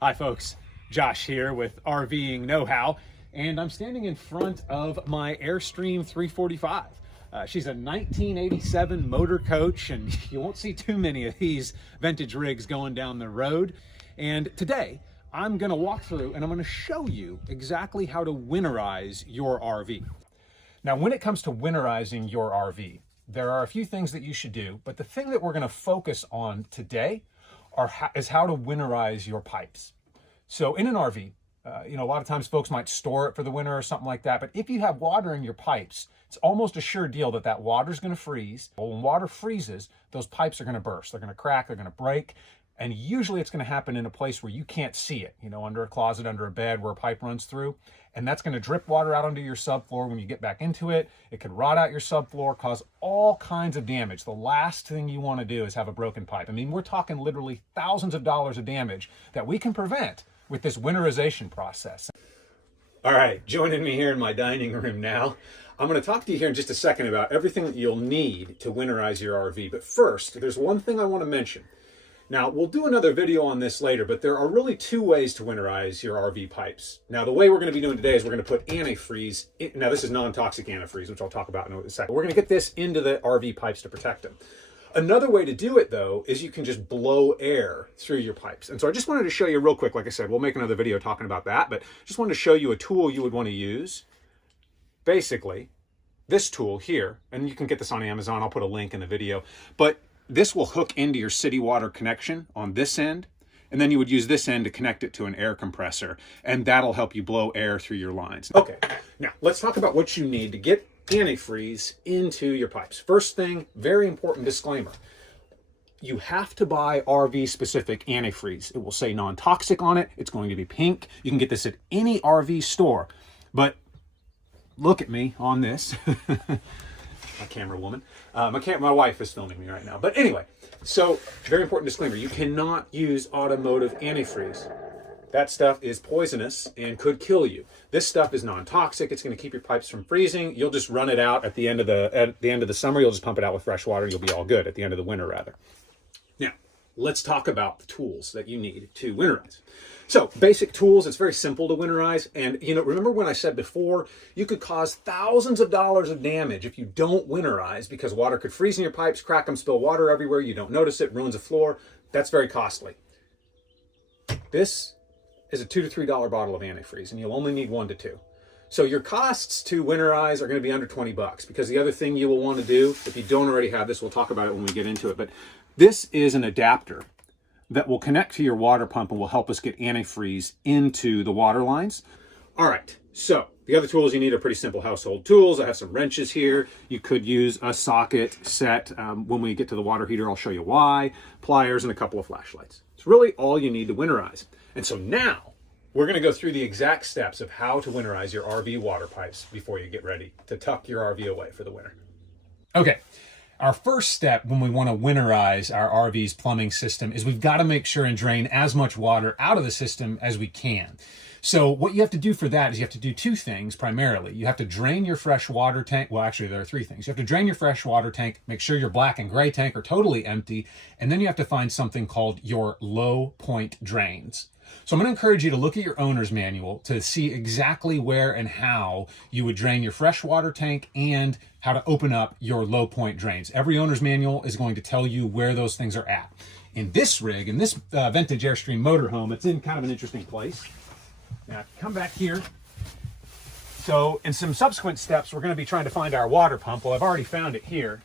Hi folks, Josh here with RVing Know-How, and I'm standing in front of my Airstream 345. She's a 1987 motor coach, and you won't see too many of these vintage rigs going down the road. And today, I'm gonna walk through and I'm gonna show you exactly how to winterize your RV. Now, when it comes to winterizing your RV, there are a few things that you should do, but the thing that we're gonna focus on today is how to winterize your pipes. So in an RV, a lot of times folks might store it for the winter or something like that, but if you have water in your pipes, it's almost a sure deal that that water's gonna freeze. Well, when water freezes, those pipes are gonna burst, they're gonna crack, they're gonna break, and usually it's gonna happen in a place where you can't see it, under a closet, under a bed where a pipe runs through, and that's gonna drip water out onto your subfloor when you get back into it. It could rot out your subfloor, cause all kinds of damage. The last thing you wanna do is have a broken pipe. I mean, we're talking literally thousands of dollars of damage that we can prevent with this winterization process. All right, joining me here in my dining room now. I'm gonna talk to you here in just a second about everything that you'll need to winterize your RV. But first, there's one thing I wanna mention. Now, we'll do another video on this later, but there are really two ways to winterize your RV pipes. Now, the way we're gonna be doing today is we're gonna put antifreeze now this is non-toxic antifreeze, which I'll talk about in a second. We're gonna get this into the RV pipes to protect them. Another way to do it, though, is you can just blow air through your pipes. And so I just wanted to show you real quick. Like I said, we'll make another video talking about that, but just wanted to show you a tool you would want to use. Basically, this tool here, and you can get this on Amazon. I'll put a link in the video, but this will hook into your city water connection on this end, and then you would use this end to connect it to an air compressor, and that'll help you blow air through your lines. Okay, now let's talk about what you need to get antifreeze into your pipes. First thing, very important disclaimer. You have to buy RV specific antifreeze. It will say non-toxic on it. It's going to be pink. You can get this at any RV store, but look at me on this. My camera woman. My wife is filming me right now. But anyway, so very important disclaimer. You cannot use automotive antifreeze. That stuff is poisonous and could kill you. This stuff is non-toxic. It's going to keep your pipes from freezing. You'll just run it out at the end of the summer. You'll just pump it out with fresh water. You'll be all good at the end of the winter, rather. Now, let's talk about the tools that you need to winterize. So, basic tools. It's very simple to winterize. And remember when I said before, you could cause thousands of dollars of damage if you don't winterize, because water could freeze in your pipes, crack them, spill water everywhere. You don't notice it, ruins the floor. That's very costly. This is a $2 to $3 bottle of antifreeze, and you'll only need 1 to 2. So your costs to winterize are going to be under 20 bucks, because the other thing you will want to do, if you don't already have this, we'll talk about it when we get into it, but this is an adapter that will connect to your water pump and will help us get antifreeze into the water lines. All right, so the other tools you need are pretty simple household tools. I have some wrenches here. You could use a socket set. When we get to the water heater, I'll show you why. Pliers and a couple of flashlights. It's really all you need to winterize. And so now we're going to go through the exact steps of how to winterize your RV water pipes before you get ready to tuck your RV away for the winter. Okay. Our first step when we want to winterize our RV's plumbing system is we've got to make sure and drain as much water out of the system as we can. So what you have to do for that is you have to do two things primarily. You have to drain your fresh water tank. Well, actually, there are three things. You have to drain your fresh water tank, make sure your black and gray tank are totally empty, and then you have to find something called your low point drains. So I'm going to encourage you to look at your owner's manual to see exactly where and how you would drain your fresh water tank and how to open up your low point drains. Every owner's manual is going to tell you where those things are at. In this rig, in this vintage Airstream motorhome, it's in kind of an interesting place. Now, come back here. So in some subsequent steps, we're going to be trying to find our water pump. Well, I've already found it here.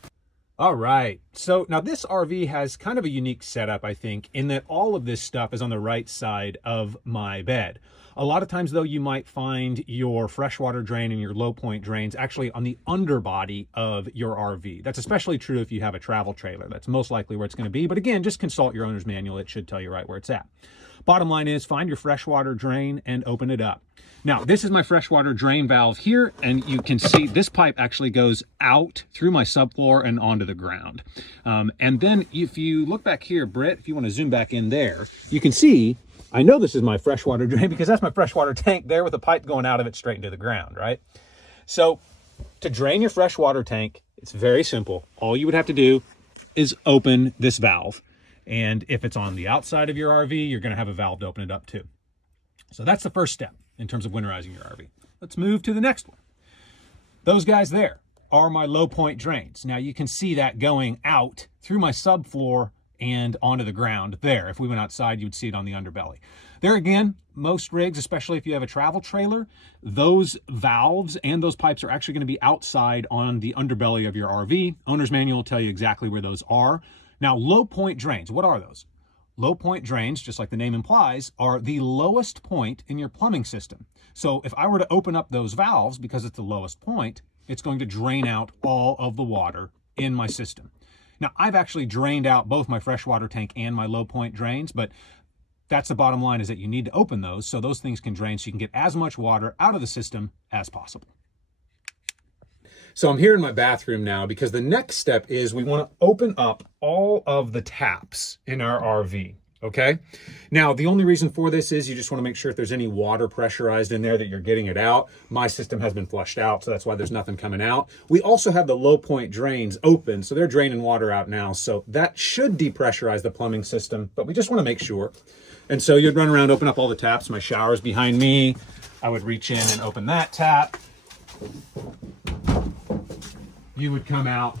All right, so now this RV has kind of a unique setup, I think, in that all of this stuff is on the right side of my bed. A lot of times, though, you might find your freshwater drain and your low point drains actually on the underbody of your RV. That's especially true if you have a travel trailer. That's most likely where it's going to be. But again, just consult your owner's manual. It should tell you right where it's at. Bottom line is find your freshwater drain and open it up. Now, this is my freshwater drain valve here, and you can see this pipe actually goes out through my subfloor and onto the ground. And then if you look back here, Britt, if you want to zoom back in there, you can see, I know this is my freshwater drain because that's my freshwater tank there with a pipe going out of it straight into the ground, right? So to drain your freshwater tank, it's very simple. All you would have to do is open this valve. And if it's on the outside of your RV, you're going to have a valve to open it up too. So that's the first step in terms of winterizing your RV. Let's move to the next one. Those guys there are my low point drains. Now you can see that going out through my subfloor and onto the ground there. If we went outside, you would see it on the underbelly. There again, most rigs, especially if you have a travel trailer, those valves and those pipes are actually going to be outside on the underbelly of your RV. Owner's manual will tell you exactly where those are. Now, low point drains, what are those? Low point drains, just like the name implies, are the lowest point in your plumbing system. So if I were to open up those valves, because it's the lowest point, it's going to drain out all of the water in my system. Now, I've actually drained out both my freshwater tank and my low point drains, but that's the bottom line, is that you need to open those so those things can drain so you can get as much water out of the system as possible. So I'm here in my bathroom now because the next step is we want to open up all of the taps in our RV, okay? Now, the only reason for this is you just want to make sure if there's any water pressurized in there that you're getting it out. My system has been flushed out, so that's why there's nothing coming out. We also have the low point drains open, so they're draining water out now. So that should depressurize the plumbing system, but we just want to make sure. And so you'd run around, open up all the taps. My shower's behind me. I would reach in and open that tap. You would come out,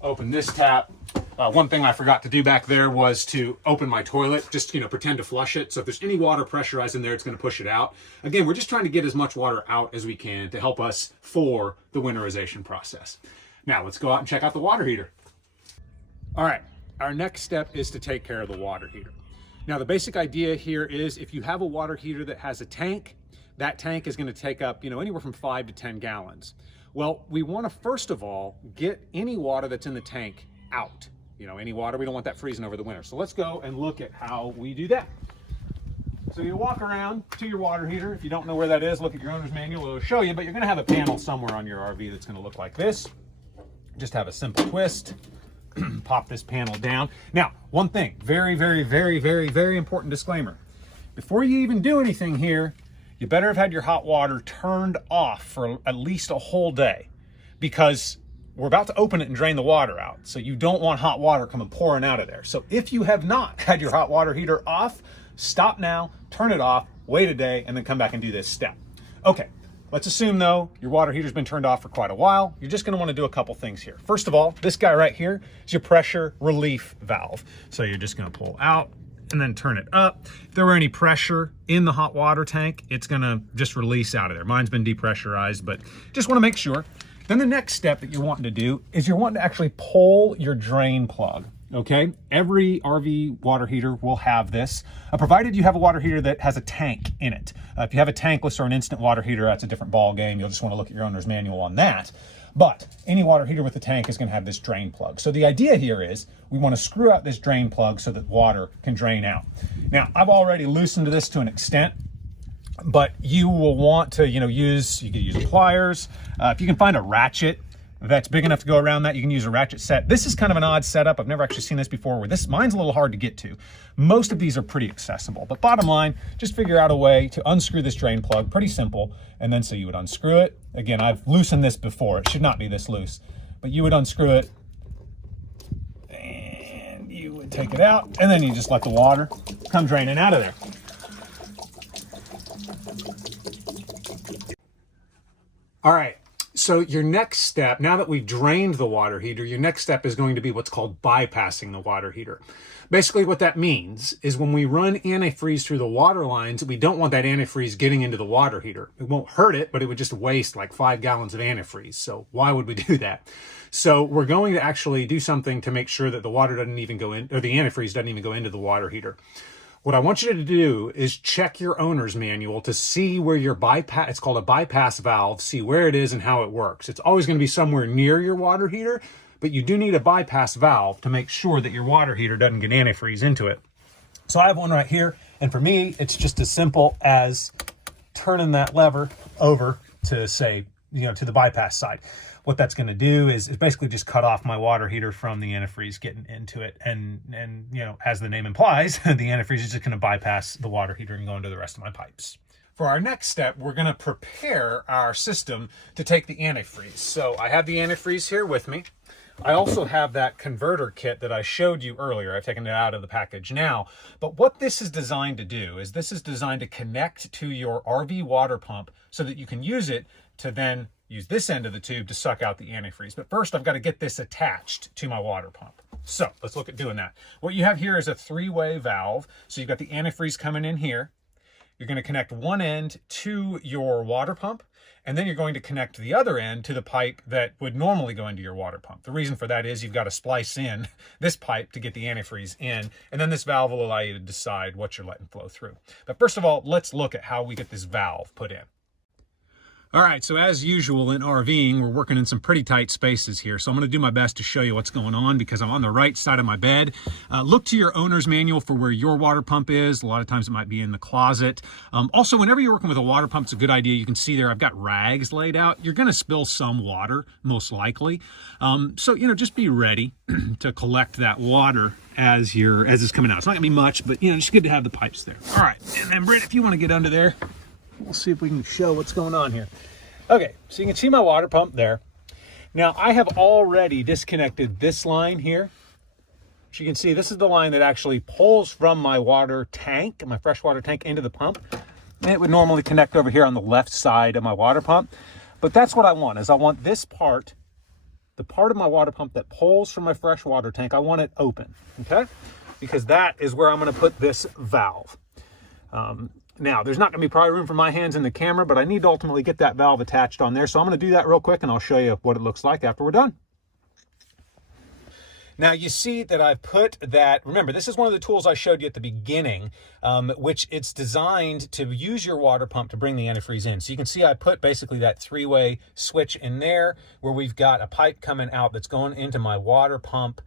open this tap. One thing I forgot to do back there was to open my toilet, just, pretend to flush it. So if there's any water pressurized in there, it's going to push it out. Again, we're just trying to get as much water out as we can to help us for the winterization process. Now let's go out and check out the water heater. All right, our next step is to take care of the water heater. Now, the basic idea here is if you have a water heater that has a tank, that tank is going to take up, anywhere from 5 to 10 gallons. Well, we want to first of all get any water that's in the tank out. Any water, we don't want that freezing over the winter. So let's go and look at how we do that. So you walk around to your water heater. If you don't know where that is, look at your owner's manual, it'll show you, but you're going to have a panel somewhere on your RV that's going to look like this. Just have a simple twist. Pop this panel down. Now, one thing, very, very, very, very, very important disclaimer. Before you even do anything here, you better have had your hot water turned off for at least a whole day, because we're about to open it and drain the water out. So you don't want hot water coming pouring out of there. So if you have not had your hot water heater off, stop now, turn it off, wait a day, and then come back and do this step. Okay. Let's assume, though, your water heater's been turned off for quite a while. You're just going to want to do a couple things here. First of all, this guy right here is your pressure relief valve. So you're just going to pull out and then turn it up. If there were any pressure in the hot water tank, it's going to just release out of there. Mine's been depressurized, but just want to make sure. Then the next step that you're wanting to do is you're wanting to actually pull your drain plug. Okay, every RV water heater will have this, provided you have a water heater that has a tank in it. If you have a tankless or an instant water heater, that's a different ball game. You'll just want to look at your owner's manual on that. But any water heater with a tank is going to have this drain plug. So the idea here is we want to screw out this drain plug so that water can drain out. Now, I've already loosened this to an extent, but you will want to, you could use pliers. If you can find a ratchet that's big enough to go around that, you can use a ratchet set. This is kind of an odd setup. I've never actually seen this before, where mine's a little hard to get to. Most of these are pretty accessible, but bottom line, just figure out a way to unscrew this drain plug. Pretty simple. And then so you would unscrew it. Again, I've loosened this before. It should not be this loose, but you would unscrew it and you would take it out, and then you just let the water come draining out of there. All right. So your next step, now that we've drained the water heater, your next step is going to be what's called bypassing the water heater. Basically what that means is when we run antifreeze through the water lines, we don't want that antifreeze getting into the water heater. It won't hurt it, but it would just waste like 5 gallons of antifreeze. So why would we do that? So we're going to actually do something to make sure that the water doesn't even go in, or the antifreeze doesn't even go into the water heater. What I want you to do is check your owner's manual to see where your bypass, it's called a bypass valve, see where it is and how it works. It's always going to be somewhere near your water heater, but you do need a bypass valve to make sure that your water heater doesn't get antifreeze into it. So I have one right here, and for me, it's just as simple as turning that lever over to, say, to the bypass side. What that's going to do is basically just cut off my water heater from the antifreeze getting into it. And as the name implies, the antifreeze is just going to bypass the water heater and go into the rest of my pipes. For our next step, we're going to prepare our system to take the antifreeze. So I have the antifreeze here with me. I also have that converter kit that I showed you earlier. I've taken it out of the package now. But what this is designed to do is this is designed to connect to your RV water pump so that you can use it to then use this end of the tube to suck out the antifreeze. But first, I've got to get this attached to my water pump. So let's look at doing that. What you have here is a three-way valve. So you've got the antifreeze coming in here. You're going to connect one end to your water pump, and then you're going to connect the other end to the pipe that would normally go into your water pump. The reason for that is you've got to splice in this pipe to get the antifreeze in, and then this valve will allow you to decide what you're letting flow through. But first of all, let's look at how we get this valve put in. All right, so as usual in RVing, we're working in some pretty tight spaces here. So I'm going to do my best to show you what's going on because I'm on the right side of my bed. Look to your owner's manual for where your water pump is. A lot of times it might be in the closet. Also, whenever you're working with a water pump, it's a good idea. You can see there I've got rags laid out. You're going to spill some water, most likely. So, just be ready to collect that water as it's coming out. It's not going to be much, but, it's good to have the pipes there. All right, and then, Britt, if you want to get under there, we'll see if we can show what's going on here. Okay, so you can see my water pump there. Now, I have already disconnected this line here. As you can see, this is the line that actually pulls from my water tank, my freshwater tank, into the pump. And it would normally connect over here on the left side of my water pump. But that's what I want, is I want this part, the part of my water pump that pulls from my freshwater tank, I want it open, okay? Because that is where I'm gonna put this valve. Now, there's not going to be probably room for my hands in the camera, but I need to ultimately get that valve attached on there. So I'm going to do that real quick, and I'll show you what it looks like after we're done. Now, you see that I've put that, remember, this is one of the tools I showed you at the beginning, which it's designed to use your water pump to bring the antifreeze in. So you can see I put basically that three-way switch in there where we've got a pipe coming out that's going into my water pump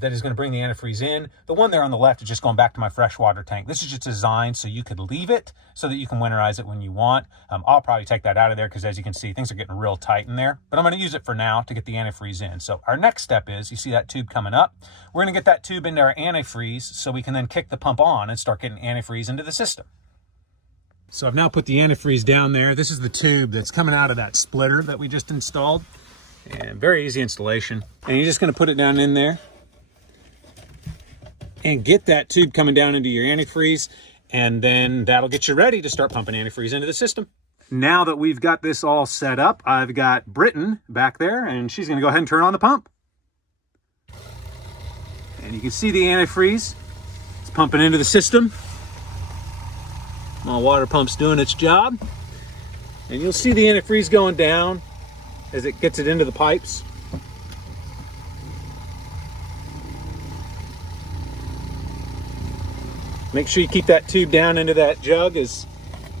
that is going to bring the antifreeze in. The one there on the left is just going back to my freshwater tank. This is just designed so you could leave it so that you can winterize it when you want. I'll probably take that out of there because, as you can see, things are getting real tight in there. But I'm going to use it for now to get the antifreeze in. So our next step is, you see that tube coming up. We're going to get that tube into our antifreeze so we can then kick the pump on and start getting antifreeze into the system. So I've now put the antifreeze down there. This is the tube that's coming out of that splitter that we just installed. And very easy installation. And you're just going to put it down in there and get that tube coming down into your antifreeze, and then that'll get you ready to start pumping antifreeze into the system. Now that we've got this all set up, I've got Britton back there, and she's going to go ahead and turn on the pump. And you can see the antifreeze. It's pumping into the system. My water pump's doing its job. And you'll see the antifreeze going down as it gets it into the pipes. Make sure you keep that tube down into that jug as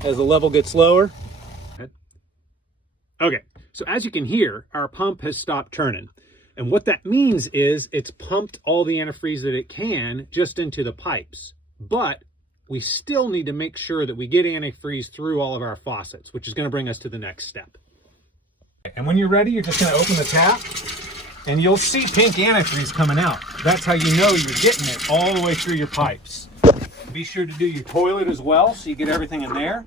the level gets lower. Okay, so as you can hear, our pump has stopped turning. And what that means is it's pumped all the antifreeze that it can just into the pipes. But we still need to make sure that we get antifreeze through all of our faucets, which is going to bring us to the next step. And when you're ready, you're just going to open the tap, and you'll see pink antifreeze coming out. That's how you know you're getting it all the way through your pipes. Be sure to do your toilet as well, so you get everything in there.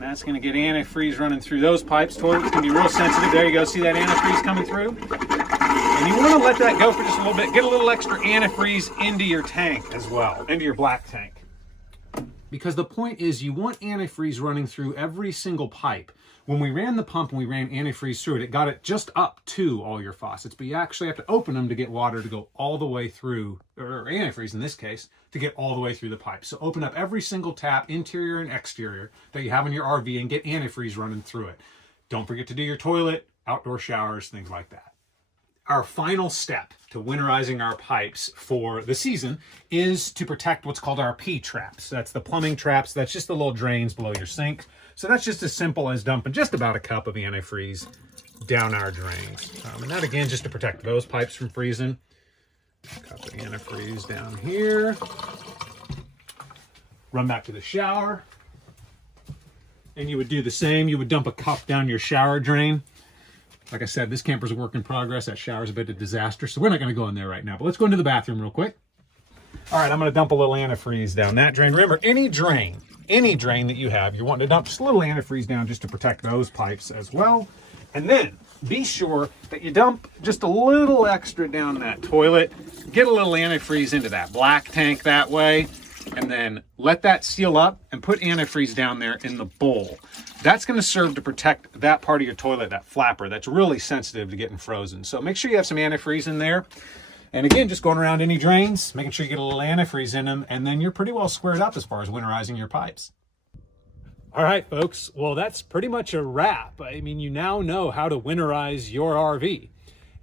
That's going to get antifreeze running through those pipes. Toilet's going to be real sensitive. There you go. See that antifreeze coming through? And you want to let that go for just a little bit. Get a little extra antifreeze into your tank as well, into your black tank. Because the point is you want antifreeze running through every single pipe. When we ran the pump and we ran antifreeze through it, it got it just up to all your faucets, but you actually have to open them to get water to go all the way through, or antifreeze in this case, to get all the way through the pipe. So open up every single tap, interior and exterior, that you have in your RV and get antifreeze running through it. Don't forget to do your toilet, outdoor showers, things like that. Our final step to winterizing our pipes for the season is to protect what's called our P-traps. That's the plumbing traps. That's just the little drains below your sink. So that's just as simple as dumping just about a cup of antifreeze down our drains. And that, again, just to protect those pipes from freezing. A cup of antifreeze down here. Run back to the shower. And you would do the same. You would dump a cup down your shower drain. Like I said, this camper's a work in progress. That shower's a bit of a disaster, so we're not going to go in there right now. But let's go into the bathroom real quick. All right, I'm going to dump a little antifreeze down that drain. Remember, any drain that you have, you're wanting to dump just a little antifreeze down just to protect those pipes as well. And then be sure that you dump just a little extra down that toilet, get a little antifreeze into that black tank that way, and then let that seal up and put antifreeze down there in the bowl. That's going to serve to protect that part of your toilet, that flapper, that's really sensitive to getting frozen. So make sure you have some antifreeze in there. And again, just going around any drains, making sure you get a little antifreeze in them, and then you're pretty well squared up as far as winterizing your pipes. All right, folks. Well, that's pretty much a wrap. I mean, you now know how to winterize your RV.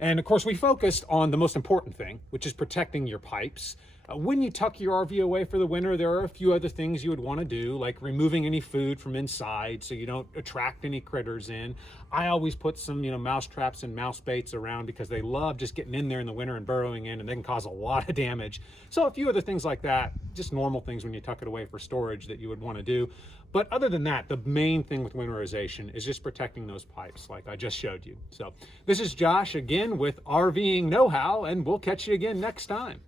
And of course, we focused on the most important thing, which is protecting your pipes. When you tuck your RV away for the winter, there are a few other things you would want to do, like removing any food from inside so you don't attract any critters in. I always put some, mouse traps and mouse baits around because they love just getting in there in the winter and burrowing in, and they can cause a lot of damage. So a few other things like that, just normal things when you tuck it away for storage that you would want to do. But other than that, the main thing with winterization is just protecting those pipes like I just showed you. So this is Josh again with RVing Know-How, and we'll catch you again next time.